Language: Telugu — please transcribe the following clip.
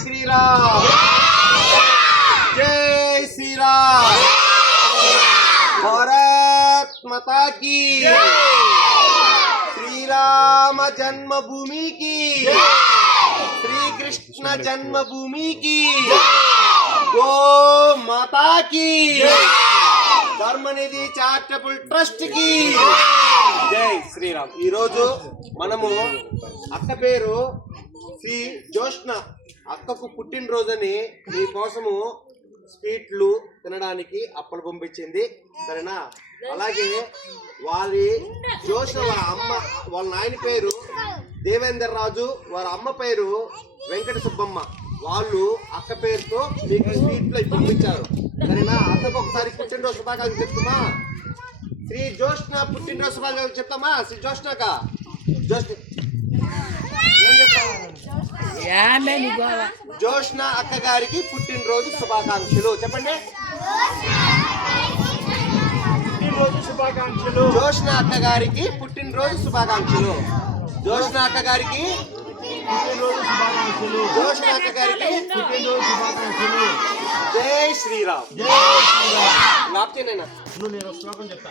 శ్రీరామ్ జై శ్రీరామ్ భారత్ మాతా కీ శ్రీరామ జన్మభూమి కి శ్రీకృష్ణ జన్మభూమి కి గో మాతా కి ధర్మనిధి చారిటబుల్ ట్రస్ట్ కి జై శ్రీరామ్. ఈరోజు మనము అక్క పేరు శ్రీ జోష్న, అక్కకు పుట్టినరోజుని మీకోసము స్వీట్లు తినడానికి అప్పలు పంపించింది, సరేనా? అలాగే జోష్న వాళ్ళ అమ్మ, వాళ్ళ నాయన పేరు దేవేందర్ రాజు, వాళ్ళ అమ్మ పేరు వెంకట సుబ్బమ్మ. వాళ్ళు అక్క పేరుతో మీకు స్వీట్లు పంపించారు, సరేనా? అక్కకు ఒకసారి పుట్టినరోజు శుభాకాంక్షలు చెప్తామా? శ్రీ జోష్న పుట్టినరోజు శుభాకాంక్షలు చెప్తామా? శ్రీ జోష్నక జోష్న అక్క గారికి పుట్టినరోజు శుభాకాంక్షలు చెప్పండి. శుభాకాంక్షలు జోష్న అక్క గారికి పుట్టినరోజు శుభాకాంక్షలు. జోష్న అక్క గారికి జోష్న అక్క గారికి పుట్టినరోజు శుభాకాంక్షలు. జై శ్రీరామ్. జై శ్రీరామ్. నేను శ్లోకం చెప్తా.